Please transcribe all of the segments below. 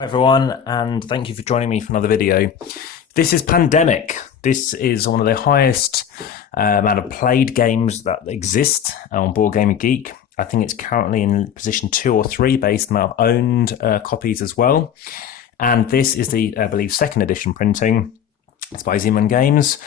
Hi everyone, and thank you for joining me for another video. This is Pandemic. This is one of the highest amount of played games that exist on boardgamegeek. I think it's currently in position 2 or 3 based on our owned copies as well. And this is the, I believe, second edition printing. It's by Amass Games.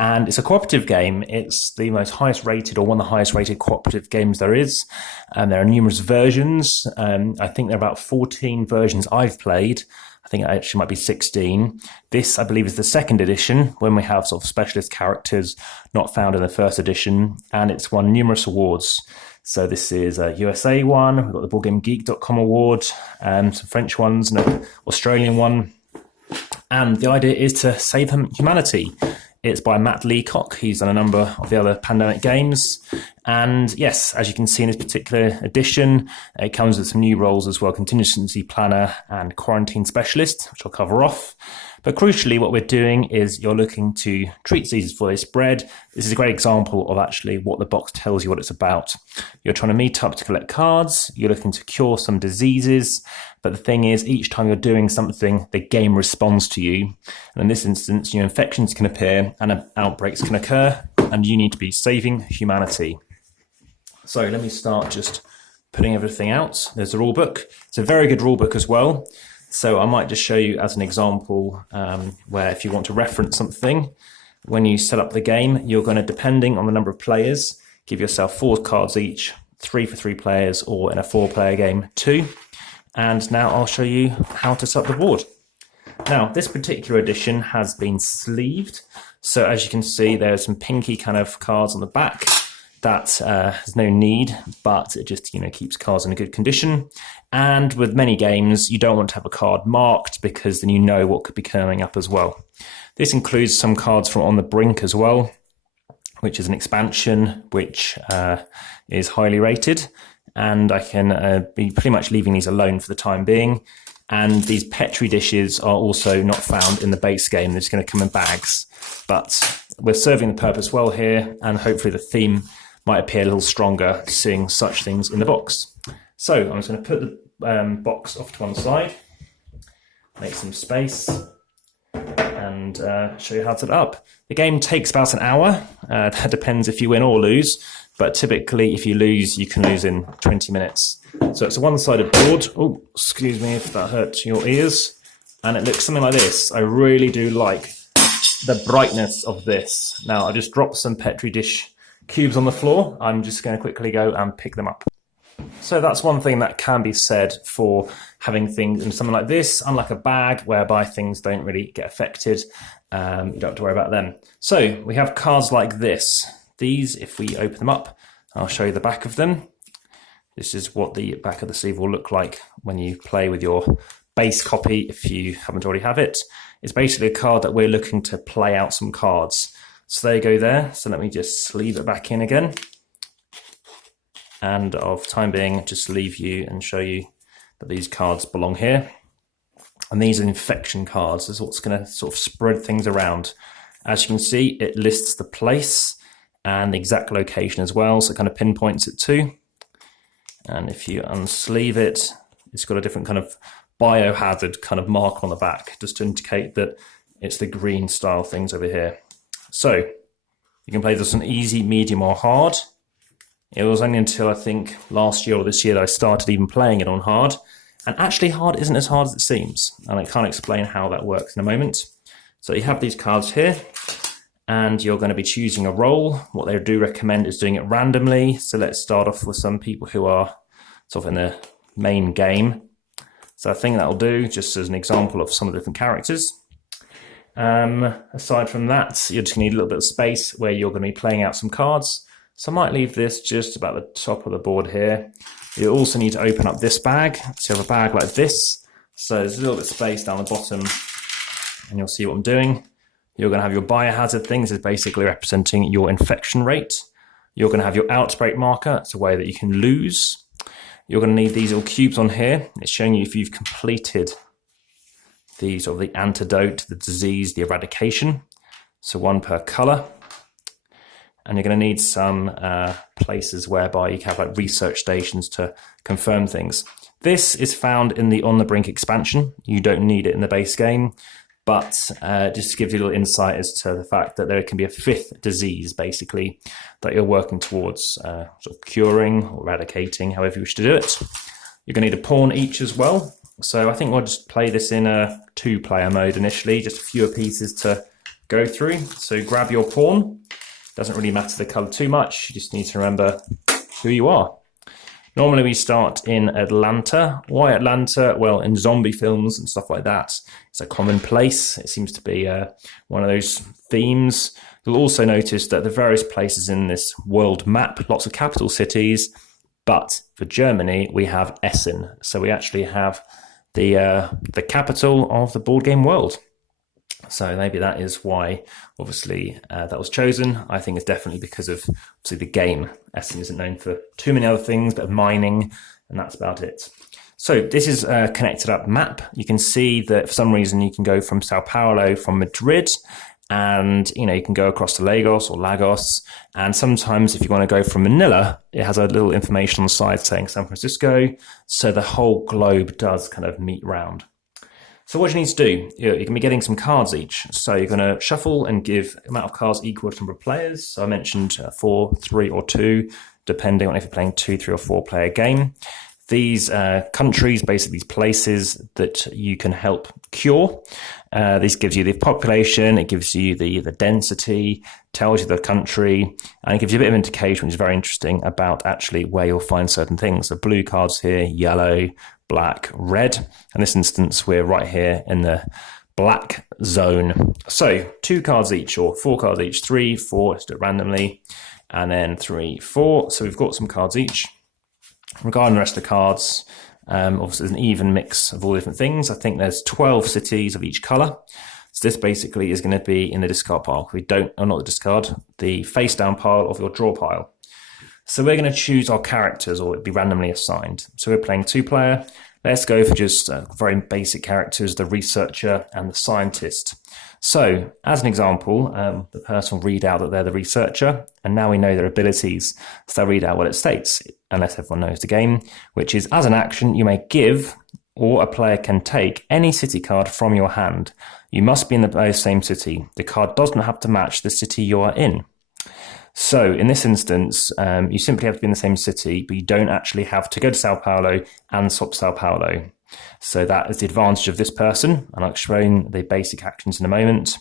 And it's a cooperative game. It's the most highest rated, or one of the highest rated cooperative games there is. And there are numerous versions. I think there are about 14 versions I've played. I think it actually might be 16. This, I believe, is the second edition, when we have sort of specialist characters not found in the first edition. And it's won numerous awards. So this is a USA one. We've got the boardgamegeek.com award, some French ones, and an Australian one. And the idea is to save humanity. It's by Matt Leacock. He's done a number of the other Pandemic games. And yes, as you can see in this particular edition, it comes with some new roles as well: contingency planner and quarantine specialist, which I'll cover off. But crucially, what we're doing is you're looking to treat diseases before they spread. This is a great example of actually what the box tells you what it's about. You're trying to meet up to collect cards. You're looking to cure some diseases. But the thing is, each time you're doing something, the game responds to you. And in this instance, infections can appear and outbreaks can occur, and you need to be saving humanity. So let me start just putting everything out. There's the rule book. It's a very good rule book as well. So I might just show you as an example where if you want to reference something, when you set up the game, you're going to, depending on the number of players, give yourself 4 cards each, 3 for 3 players, or in a 4-player game, 2. And now I'll show you how to set up the board. Now, this particular edition has been sleeved. So as you can see, there's some pinky kind of cards on the back. That has no need, but it just keeps cards in a good condition. And with many games, you don't want to have a card marked, because then you know what could be coming up as well. This includes some cards from On the Brink as well, which is an expansion which is highly rated. And I can be pretty much leaving these alone for the time being. And these Petri dishes are also not found in the base game. They're just going to come in bags. But we're serving the purpose well here, and hopefully the theme might appear a little stronger seeing such things in the box. So I'm just going to put the box off to one side, make some space, and show you how to set it up. The game takes about an hour. That depends if you win or lose, but typically if you lose, you can lose in 20 minutes. So it's a one-sided board. Oh, excuse me if that hurt your ears. And it looks something like this. I really do like the brightness of this. Now, I just dropped some Petri dish cubes on the floor. I'm just going to quickly go and pick them up. So that's one thing that can be said for having things in something like this, unlike a bag whereby things don't really get affected. You don't have to worry about them. So we have cards like this. These, if we open them up, I'll show you the back of them. This is what the back of the sleeve will look like when you play with your base copy, if you haven't already have it. It's basically a card that we're looking to play out some cards. So there you go there. So let me just sleeve it back in again. And of time being, just leave you and show you that these cards belong here. And these are infection cards. This is what's going to sort of spread things around. As you can see, it lists the place and the exact location as well. So it kind of pinpoints it too. And if you unsleeve it, it's got a different kind of biohazard kind of mark on the back, just to indicate that it's the green style things over here. So you can play this on easy, medium, or hard. It was only until I think last year or this year that I started even playing it on hard. And actually hard isn't as hard as it seems. And I can't explain how that works in a moment. So you have these cards here, and you're going to be choosing a role. What they do recommend is doing it randomly. So let's start off with some people who are sort of in the main game. So I think that'll do, just as an example of some of the different characters. Aside from that, you're just going to need a little bit of space where you're going to be playing out some cards. So I might leave this just about the top of the board here. You also need to open up this bag. So you have a bag like this. So there's a little bit of space down the bottom, and you'll see what I'm doing. You're going to have your biohazard thing. This is basically representing your infection rate. You're going to have your outbreak marker. It's a way that you can lose. You're going to need these little cubes on here. It's showing you if you've completed the sort of the antidote, the disease, the eradication. So 1 per color. And you're going to need some places whereby you can have like research stations to confirm things. This is found in the On the Brink expansion. You don't need it in the base game, but just gives you a little insight as to the fact that there can be a fifth disease, basically, that you're working towards sort of curing or eradicating, however you wish to do it. You're going to need a pawn each as well. So I think we'll just play this in a 2-player mode initially, just fewer pieces to go through. So grab your pawn. Doesn't really matter the colour too much. You just need to remember who you are. Normally we start in Atlanta. Why Atlanta? Well, in zombie films and stuff like that, it's a common place. It seems to be one of those themes. You'll also notice that the various places in this world map, lots of capital cities, but for Germany, we have Essen. So we actually have the capital of the board game world. So maybe that is why, obviously, that was chosen. I think it's definitely because of, obviously, the game. Essen isn't known for too many other things, but mining, and that's about it. So this is a connected up map. You can see that for some reason you can go from Sao Paulo, from Madrid, and you can go across to Lagos. And sometimes if you want to go from Manila, it has a little information on the side saying San Francisco. So the whole globe does kind of meet round. So what you need to do, you're going to be getting some cards each. So you're going to shuffle and give amount of cards equal to the number of players. So I mentioned 4, 3, or 2, depending on if you're playing 2, 3, or 4-player game. These countries, basically these places that you can help cure. This gives you the population, it gives you the density, tells you the country, and it gives you a bit of indication, which is very interesting, about actually where you'll find certain things. The blue cards here, yellow, black, red. In this instance, we're right here in the black zone. So 2 cards each, or 4 cards each, 3, 4, let's do it randomly, and then 3, 4. So we've got some cards each. Regarding the rest of the cards, obviously there's an even mix of all different things. I think there's 12 cities of each colour. So this basically is going to be in the discard pile. We don't, or not the discard, the face down pile of your draw pile. So we're going to choose our characters, or it'd be randomly assigned. So we're playing 2-player. Let's go for just very basic characters, the researcher and the scientist. So, as an example, the person will read out that they're the researcher, and now we know their abilities, so they'll read out what it states, unless everyone knows the game, which is, as an action, you may give, or a player can take, any city card from your hand. You must be in the same city. The card doesn't have to match the city you are in. So, in this instance, you simply have to be in the same city, but you don't actually have to go to Sao Paulo and swap Sao Paulo. So that is the advantage of this person, and I'll explain the basic actions in a moment.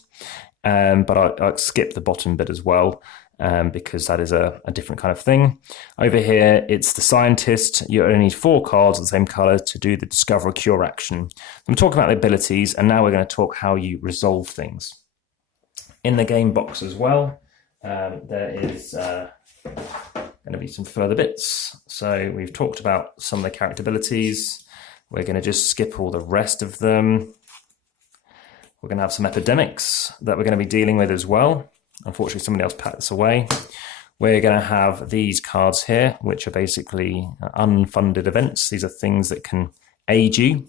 But I'll skip the bottom bit as well, because that is a different kind of thing. Over here, it's the scientist. You only need 4 cards of the same colour to do the discover or cure action. I'm talking about the abilities, and now we're going to talk how you resolve things. In the game box as well, there is going to be some further bits. So we've talked about some of the character abilities. We're going to just skip all the rest of them. We're going to have some epidemics that we're going to be dealing with as well. Unfortunately, somebody else packed this away. We're going to have these cards here, which are basically unfunded events. These are things that can aid you.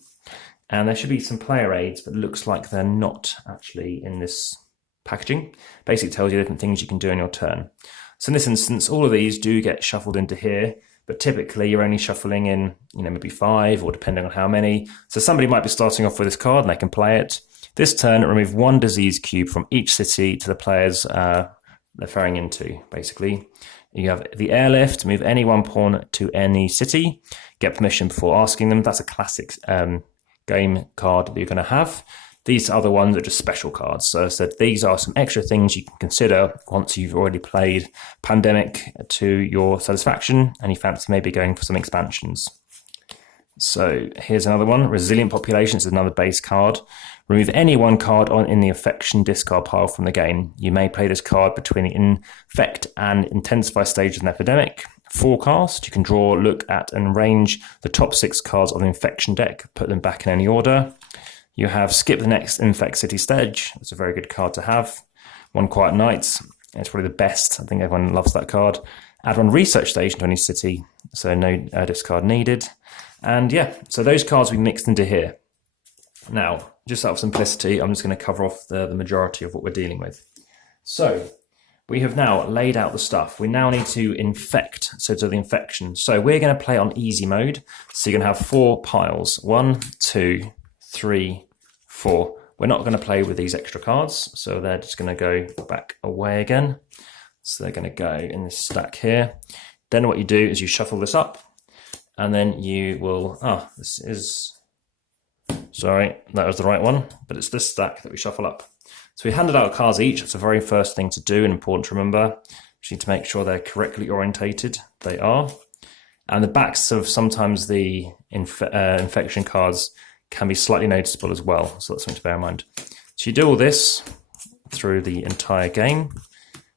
And there should be some player aids, but it looks like they're not actually in this packaging. Basically tells you different things you can do on your turn. So in this instance, all of these do get shuffled into here. But typically you're only shuffling in, maybe 5, or depending on how many. So somebody might be starting off with this card and they can play it. This turn, remove 1 disease cube from each city to the players they're ferrying into, basically. You have the airlift, move any 1 pawn to any city, get permission before asking them. That's a classic game card that you're going to have. These other ones are just special cards. So I said these are some extra things you can consider once you've already played Pandemic to your satisfaction and you fancy maybe going for some expansions. So here's another one. Resilient Populations is another base card. Remove any 1 card in the infection discard pile from the game. You may play this card between the infect and intensify stages of an epidemic. Forecast, you can draw, look at, and arrange the top 6 cards on the infection deck, put them back in any order. You have skip the next infect city stage. It's a very good card to have. 1 quiet night. It's probably the best. I think everyone loves that card. Add 1 research station to any city, so no discard needed. And yeah, so those cards we mixed into here. Now, just out of simplicity, I'm just going to cover off the majority of what we're dealing with. So, we have now laid out the stuff. We now need to infect, so to the infection. So we're going to play on easy mode. So you're going to have 4 piles. 1, 2, 3, 4. We're not going to play with these extra cards, so they're just going to go back away again. So they're going to go in this stack here. Then what you do is you shuffle this up, and then you will, sorry, that was the right one, but it's this stack that we shuffle up. So we handed out cards each. It's the very first thing to do and important to remember. You need to make sure they're correctly orientated. They are. And the backs of sometimes the infection cards can be slightly noticeable as well. So that's something to bear in mind. So you do all this through the entire game.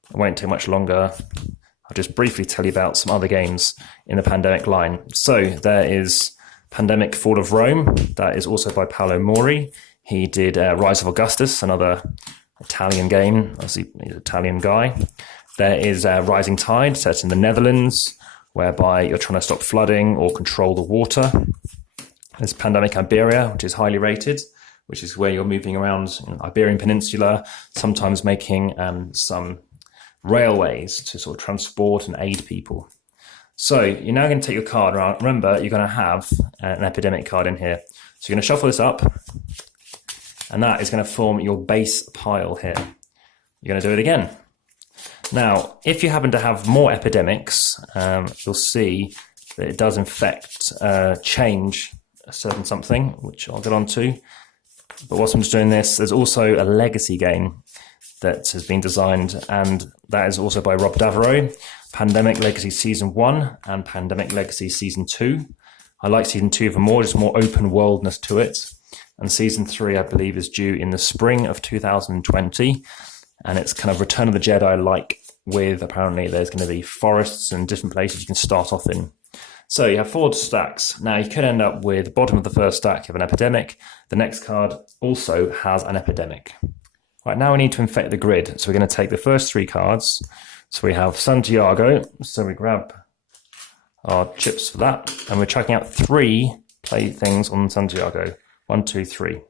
It won't take much longer. I'll just briefly tell you about some other games in the Pandemic line. So there is Pandemic Fall of Rome. That is also by Paolo Mori. He did Rise of Augustus, another Italian game. Obviously, he's an Italian guy. There is Rising Tide, set in the Netherlands, whereby you're trying to stop flooding or control the water. There's Pandemic Iberia, which is highly rated, which is where you're moving around Iberian Peninsula, sometimes making some railways to sort of transport and aid people. So you're now going to take your card. Remember, you're going to have an epidemic card in here. So you're going to shuffle this up, and that is going to form your base pile here. You're going to do it again. Now, if you happen to have more epidemics, you'll see that it does in fact change a certain something, which I'll get on to. But whilst I'm just doing this, there's also a legacy game that has been designed, and that is also by Rob Daverow, Pandemic Legacy Season 1 and Pandemic Legacy Season 2. I like Season 2 for more, just more open worldness to it. And Season 3, I believe, is due in the spring of 2020. And it's kind of Return of the Jedi-like, with apparently there's going to be forests and different places you can start off in. So you have 4 stacks. Now you could end up with the bottom of the first stack, you have an epidemic. The next card also has an epidemic. Right, now we need to infect the grid. So we're going to take the first 3 cards. So we have Santiago. So we grab our chips for that. And we're chucking out 3 playthings on Santiago. 1, 2, 3.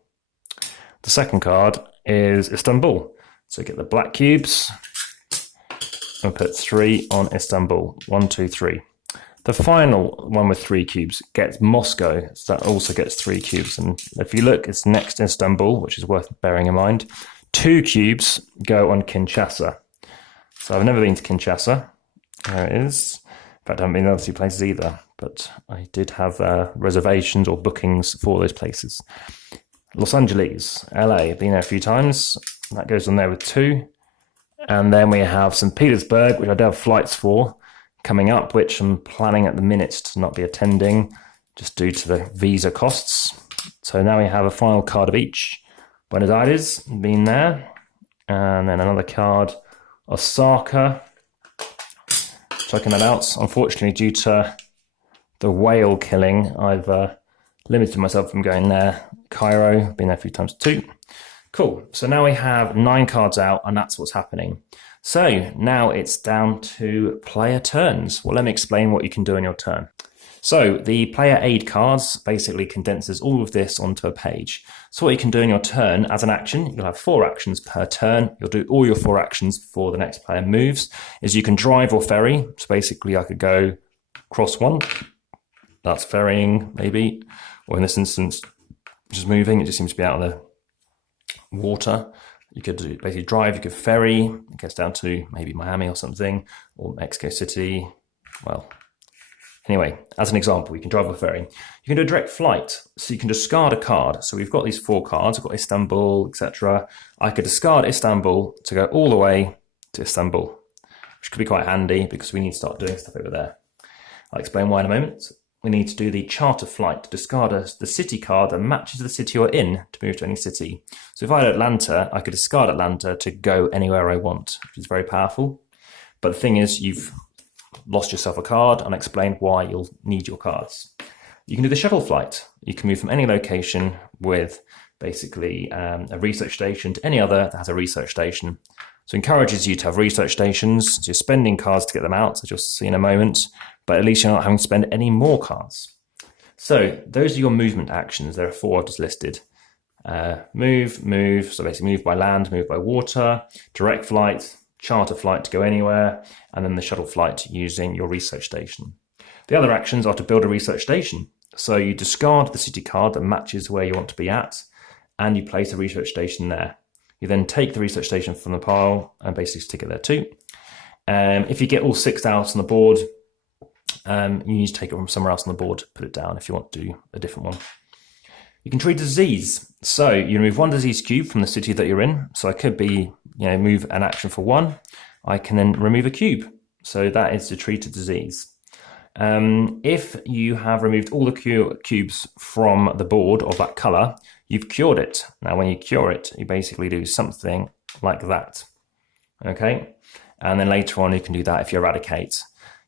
The second card is Istanbul. So get the black cubes. And put 3 on Istanbul. 1, 2, 3. The final one with 3 cubes gets Moscow. So that also gets 3 cubes. And if you look, it's next to Istanbul, which is worth bearing in mind. 2 cubes go on Kinshasa. So I've never been to Kinshasa. There it is. In fact, I haven't been to other 2 places either. But I did have reservations or bookings for those places. Los Angeles, LA, been there a few times. That goes on there with 2. And then we have St. Petersburg, which I do have flights for, coming up, which I'm planning at the minute to not be attending, just due to the visa costs. So now we have a final card of each. Buenos Aires, been there. And then another card, Osaka. Checking that out. Unfortunately, due to the whale killing, I've limited myself from going there. Cairo, been there a few times too. Cool. So now we have 9 cards out, and that's what's happening. So now it's down to player turns. Well, let me explain what you can do on your turn. So the player aid cards basically condenses all of this onto a page. So what you can do in your turn as an action, you'll have 4 actions per turn. You'll do all your 4 actions before the next player moves. Is you can drive or ferry. So basically I could go cross 1. That's ferrying maybe. Or in this instance, just moving. It just seems to be out of the water. You could basically drive, you could ferry. It gets down to maybe Miami or something, or Mexico City. Well, anyway, as an example, you can drive or ferry. You can do a direct flight, so you can discard a card. So we've got these 4 cards. I've got Istanbul, etc. I could discard Istanbul to go all the way to Istanbul, which could be quite handy because we need to start doing stuff over there. I'll explain why in a moment. We need to do the charter flight to discard the city card that matches the city you're in to move to any city. So if I had Atlanta, I could discard Atlanta to go anywhere I want, which is very powerful. But the thing is, you've lost yourself a card, and explained why you'll need your cards. You can do the shuttle flight. You can move from any location with basically a research station to any other that has a research station. So it encourages you to have research stations. So you're spending cards to get them out, as you'll see in a moment, but at least you're not having to spend any more cards. So those are your movement actions. There are 4 I've just listed. Move, so basically move by land, move by water, direct flight, charter flight to go anywhere, and then the shuttle flight using your research station. The other actions are to build a research station. So you discard the city card that matches where you want to be at, and you place a research station there. You then take the research station from the pile and basically stick it there too. If you get all 6 out on the board, you need to take it from somewhere else on the board, put it down if you want to do a different one. You can treat a disease. So you remove 1 disease cube from the city that you're in. So I could be, move an action for 1. I can then remove a cube. So that is to treat a disease. If you have removed all the cubes from the board of that color, you've cured it. Now, when you cure it, you basically do something like that. Okay. And then later on, you can do that if you eradicate.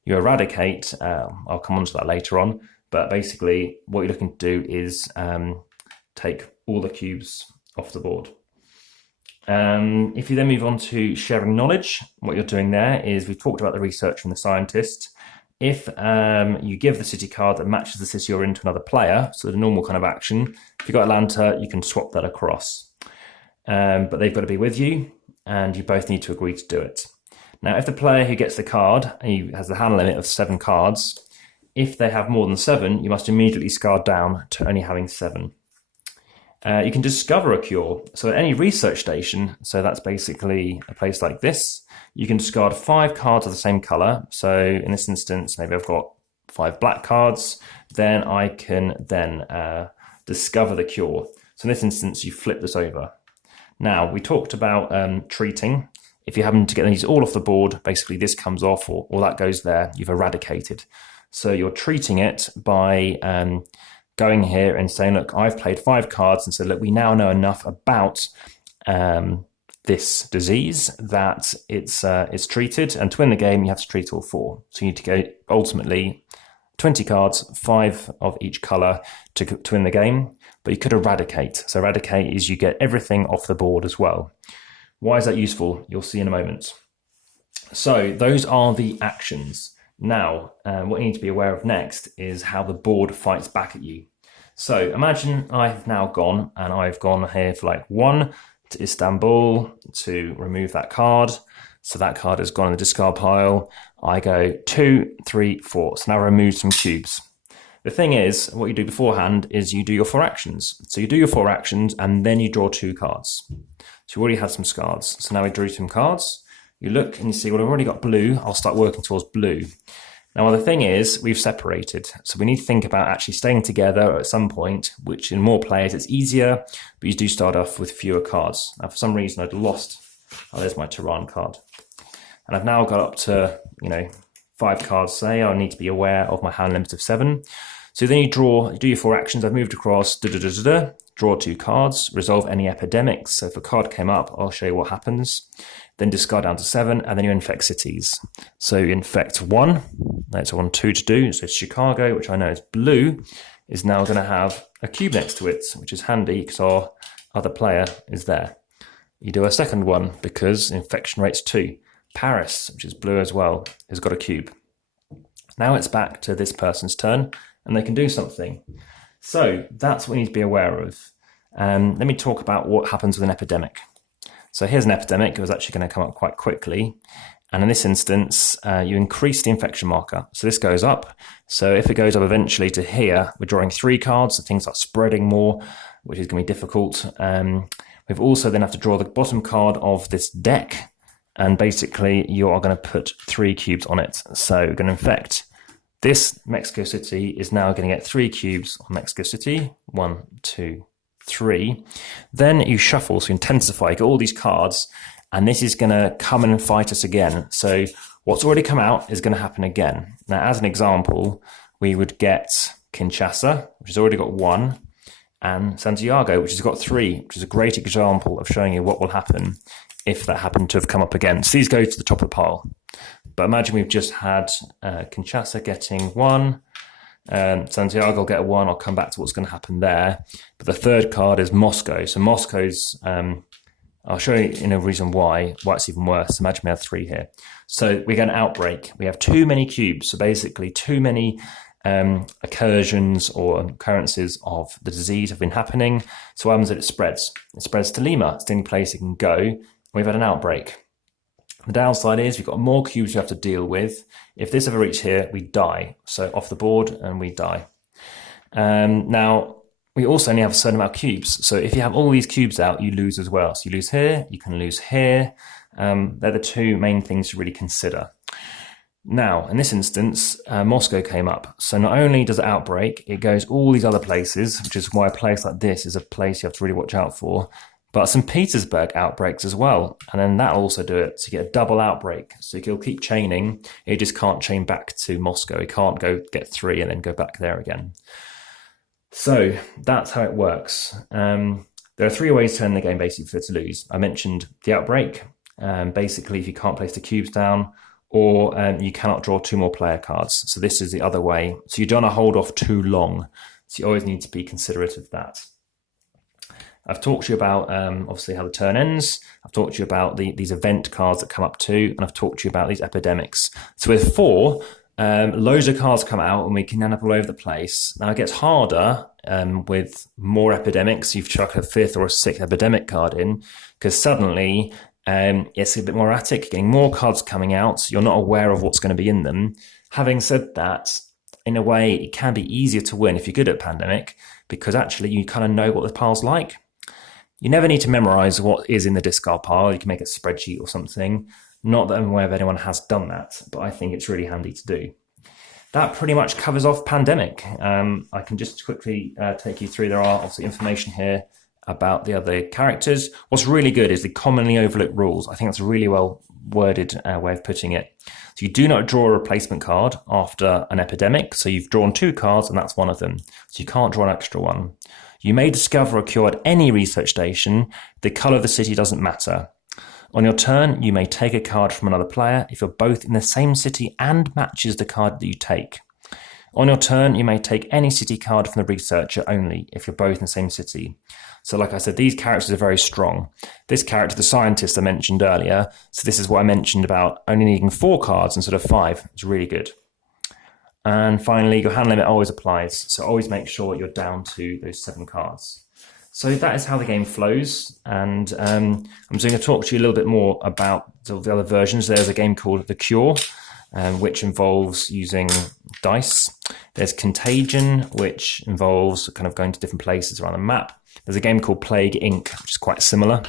You eradicate, I'll come on to that later on, but basically what you're looking to do is take all the cubes off the board. If you then move on to sharing knowledge, what you're doing there is, we've talked about the research from the scientist. If you give the city card that matches the city you're in to another player, so the normal kind of action, if you've got Atlanta, you can swap that across. But they've got to be with you, and you both need to agree to do it. Now, if the player who gets the card, he has the hand limit of 7 cards, if they have more than 7, you must immediately discard down to only having 7. You can discover a cure. So at any research station, so that's basically a place like this, you can discard 5 cards of the same color. So in this instance, maybe I've got 5 black cards, then I can then discover the cure. So in this instance, you flip this over. Now, we talked about treating. If you happen to get these all off the board, basically this comes off or that goes there, you've eradicated. So you're treating it by going here and saying, look, I've played 5 cards, and so look, we now know enough about this disease that it's treated, and to win the game, you have to treat all 4. So you need to go ultimately 20 cards, 5 of each color to win the game, but you could eradicate. So eradicate is you get everything off the board as well. Why is that useful? You'll see in a moment. So those are the actions. Now, what you need to be aware of next is how the board fights back at you. So imagine I've now gone, and I've gone here for like 1 to Istanbul to remove that card. So that card has gone in the discard pile. I go 2, 3, 4. So now I remove some cubes. The thing is, what you do beforehand is you do your 4 actions. So you do your 4 actions, and then you draw 2 cards. So you already have some cards. So now we drew some cards. You look and you see, well, I've already got blue. I'll start working towards blue. Now, the thing is, we've separated. So we need to think about actually staying together at some point, which in more players, it's easier, but you do start off with fewer cards. Now, for some reason, I'd lost. Oh, there's my Tehran card. And I've now got up to, 5 cards, say. I need to be aware of my hand limit of 7. So then you do your 4 actions. I've moved across, draw 2 cards, resolve any epidemics. So if a card came up, I'll show you what happens. Then discard down to 7, and then you infect cities. So you infect 1. That's one 2 to do. So Chicago, which I know is blue, is now going to have a cube next to it, which is handy because our other player is there. You do a second one because infection rate's 2. Paris, which is blue as well, has got a cube. Now it's back to this person's turn, and they can do something. So that's what we need to be aware of. Let me talk about what happens with an epidemic. So here's an epidemic. It was actually going to come up quite quickly. And in this instance, you increase the infection marker. So this goes up. So if it goes up eventually to here, we're drawing 3 cards. So things are spreading more, which is going to be difficult. We've also then have to draw the bottom card of this deck. And basically, you are going to put 3 cubes on it. So we're going to infect. This Mexico City is now going to get 3 cubes on Mexico City. 1, 2, 3. Then you shuffle, so you intensify, you get all these cards, and this is going to come in and fight us again. So what's already come out is going to happen again. Now, as an example, we would get Kinshasa, which has already got 1, and Santiago, which has got 3, which is a great example of showing you what will happen if that happened to have come up again. So these go to the top of the pile. But imagine we've just had Kinshasa getting 1, Santiago will get 1. I'll come back to what's going to happen there. But the third card is Moscow. So Moscow's, I'll show you in a reason why it's even worse. Imagine we have 3 here. So we get an outbreak. We have too many cubes. So basically too many occurrences or occurrences of the disease have been happening. So what happens is it spreads. It spreads to Lima. It's the only place it can go. We've had an outbreak. The downside is we've got more cubes we have to deal with. If this ever reached here, we die. So off the board and we die. Now, we also only have a certain amount of cubes. So if you have all these cubes out, you lose as well. So you lose here, you can lose here. They're the two main things to really consider. Now, in this instance, Moscow came up. So not only does it outbreak, it goes all these other places, which is why a place like this is a place you have to really watch out for. But St. Petersburg outbreaks as well. And then that'll also do it. So you get a double outbreak. So you'll keep chaining. It just can't chain back to Moscow. It can't go get 3 and then go back there again. So that's how it works. There are 3 ways to end the game basically for it to lose. I mentioned the outbreak. Basically, if you can't place the cubes down, or you cannot draw 2 more player cards. So this is the other way. So you don't want to hold off too long. So you always need to be considerate of that. I've talked to you about obviously how the turn ends. I've talked to you about these event cards that come up too, and I've talked to you about these epidemics. So with 4, loads of cards come out and we can end up all over the place. Now it gets harder with more epidemics. You've chucked a 5th or a 6th epidemic card in, because suddenly it's a bit more erratic, getting more cards coming out. You're not aware of what's going to be in them. Having said that, in a way, it can be easier to win if you're good at Pandemic, because actually you kind of know what the pile's like. You never need to memorize what is in the discard pile. You can make a spreadsheet or something. Not that I'm aware of anyone has done that, but I think it's really handy to do. That pretty much covers off Pandemic. I can just quickly take you through. There are obviously information here about the other characters. What's really good is the commonly overlooked rules. I think that's a really well worded way of putting it. So you do not draw a replacement card after an epidemic. So you've drawn 2 cards and that's one of them. So you can't draw an extra one. You may discover a cure at any research station. The color of the city doesn't matter. On your turn, you may take a card from another player if you're both in the same city and matches the card that you take. On your turn, you may take any city card from the researcher only if you're both in the same city. So like I said, these characters are very strong. This character, the scientist I mentioned earlier, so this is what I mentioned about only needing 4 cards instead of 5. It's really good. And finally, your hand limit always applies. So always make sure you're down to those 7 cards. So that is how the game flows. And I'm just going to talk to you a little bit more about the other versions. There's a game called The Cure, which involves using dice. There's Contagion, which involves kind of going to different places around the map. There's a game called Plague Inc., which is quite similar.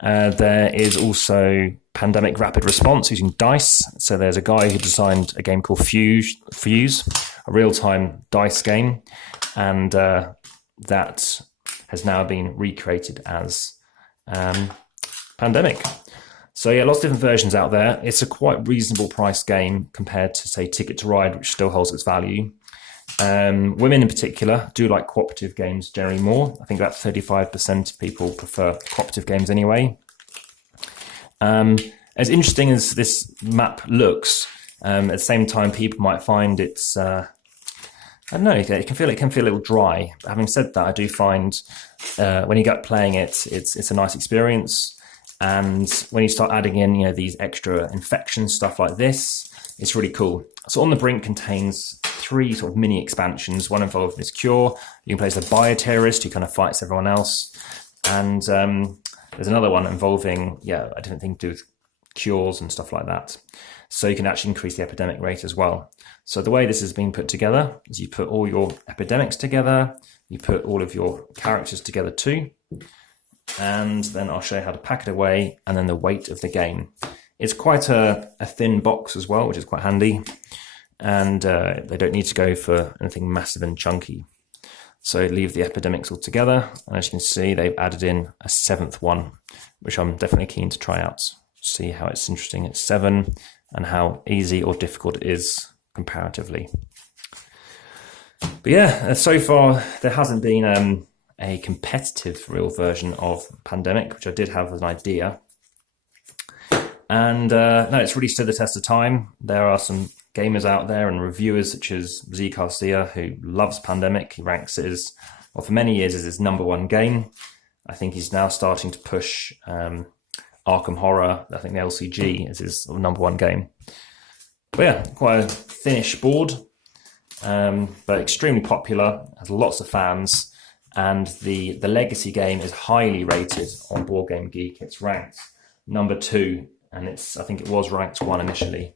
There is also Pandemic Rapid Response using dice. So there's a guy who designed a game called Fuse, a real-time dice game. And that has now been recreated as Pandemic. So yeah, lots of different versions out there. It's a quite reasonable price game compared to, say, Ticket to Ride, which still holds its value. Women in particular do like cooperative games generally more. I think about 35% of people prefer cooperative games anyway. As interesting as this map looks, at the same time people might find it's, I don't know, it can feel a little dry. But having said that, I do find when you get playing it, it's a nice experience. And when you start adding in, these extra infection stuff like this, it's really cool. So On the Brink contains 3 sort of mini expansions. One involving this cure. You can play as a bioterrorist who kind of fights everyone else. And there's another one involving, a different thing to do with cures and stuff like that. So you can actually increase the epidemic rate as well. So the way this has been put together is you put all your epidemics together, you put all of your characters together too, and then I'll show you how to pack it away, and then the weight of the game. It's quite a thin box as well, which is quite handy, and they don't need to go for anything massive and chunky. So leave the epidemics all together, and as you can see, they've added in a 7th one, which I'm definitely keen to try out. See how it's interesting. It's 7, and how easy or difficult it is comparatively. But yeah, so far there hasn't been a competitive real version of Pandemic, which I did have as an idea. And no, it's really stood the test of time. There are some gamers out there and reviewers such as Z Garcia, who loves Pandemic. He ranks it as, well, for many years as his #1 game. I think he's now starting to push Arkham Horror. I think the LCG is his #1 game. But yeah, quite a finished board, but extremely popular, has lots of fans, and the legacy game is highly rated on BoardgameGeek. It's ranked #2 and I think it was ranked 1 initially.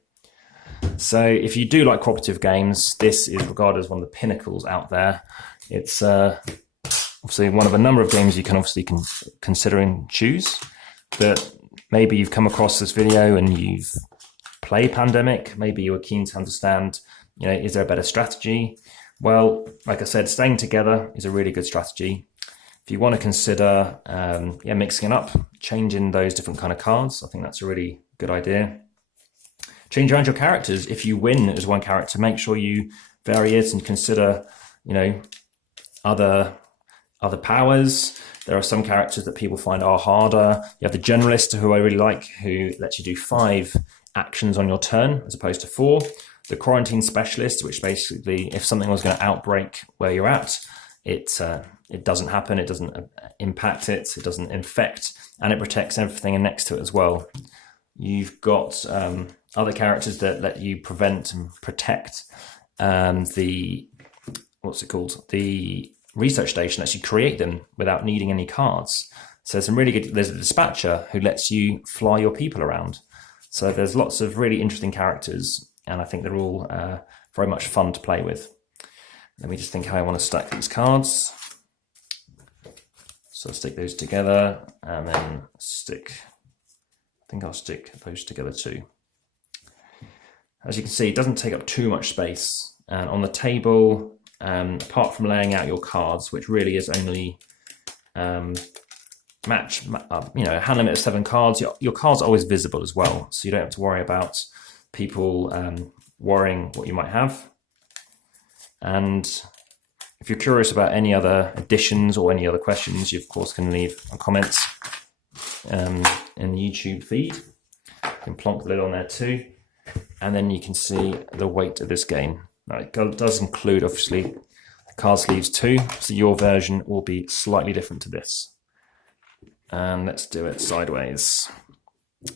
So if you do like cooperative games, this is regarded as one of the pinnacles out there. It's obviously one of a number of games you can obviously consider and choose, but maybe you've come across this video and you've played Pandemic. Maybe you were keen to understand, is there a better strategy? Well, like I said, staying together is a really good strategy. If you want to consider mixing it up, changing those different kind of cards, I think that's a really good idea. Change around your characters. If you win as one character, make sure you vary it and consider, other powers. There are some characters that people find are harder. You have the Generalist, who I really like, who lets you do 5 actions on your turn as opposed to 4. The Quarantine Specialist, which basically, if something was going to outbreak where you're at, it doesn't happen, it doesn't impact it doesn't infect, and it protects everything next to it as well. You've got other characters that let you prevent and protect. The research station lets you create them without needing any cards. So there's a dispatcher who lets you fly your people around. So there's lots of really interesting characters, and I think they're all very much fun to play with. Let me just think how I want to stack these cards. So I'll stick those together, and then I'll stick those together too. As you can see, it doesn't take up too much space. And on the table, apart from laying out your cards, which really is only a hand limit of 7 cards, your cards are always visible as well. So you don't have to worry about people worrying what you might have. And if you're curious about any other additions or any other questions, you of course can leave comments in the YouTube feed. You can plonk the lid on there too. And then you can see the weight of this game. Now, it does include, obviously, the card sleeves too, so your version will be slightly different to this. And let's do it sideways. So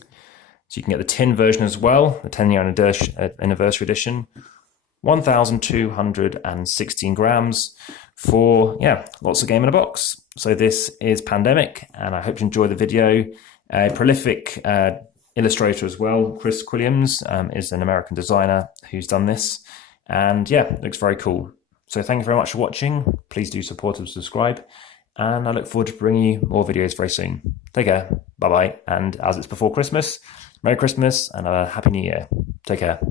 you can get the tin version as well, the 10-year anniversary edition. 1,216 grams for, lots of game in a box. So this is Pandemic, and I hope you enjoy the video. A prolific illustrator as well, Chris Quilliams, is an American designer who's done this. And it looks very cool. So thank you very much for watching. Please do support and subscribe. And I look forward to bringing you more videos very soon. Take care. Bye-bye. And as it's before Christmas, Merry Christmas and a Happy New Year. Take care.